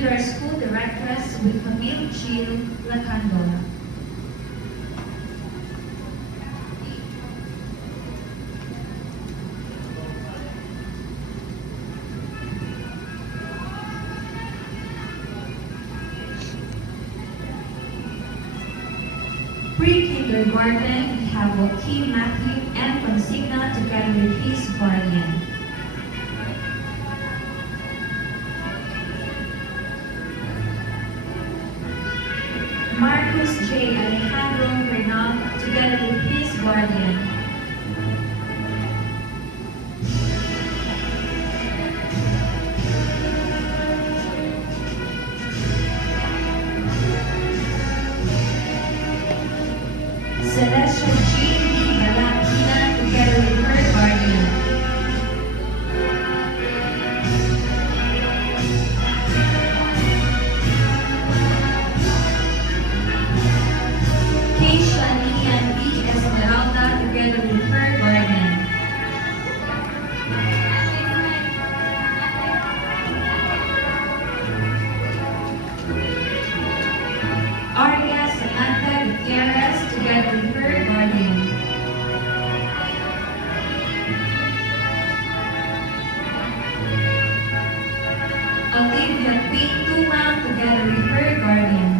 with our school directress, with Camille Gil Lacandola. Pre-kindergarten, we have Joaquin Matthew and Consigna together with his guardian. Marcus J. Alejandro Bernal together with his guardian. Celestia Jean D. Balakina together with her guardian. Keisha Lilian B. Esmeralda together with her guardian. Aria Samantha Gutierrez together with her guardian. Olivia Queen Tuma together with her guardian.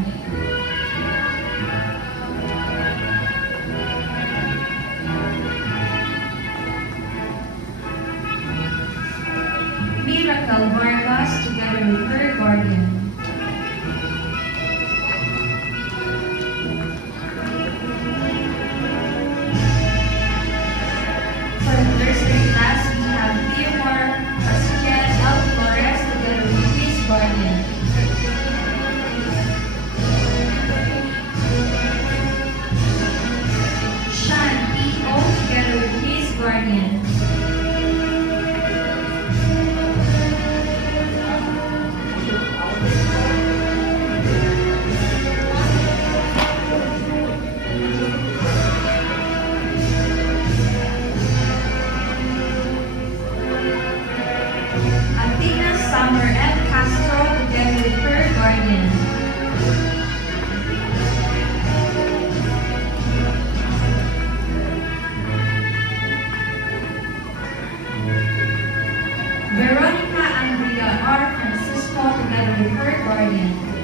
Miracle Vargas together with her guardian. For the Thursday class, we have Theomar Pasquez L. Flores together with his guardian. Sean P.O. together with his guardian. Athena Summer M. Castro together with her guardian. Veronica Andrea R. Francisco together with her guardian.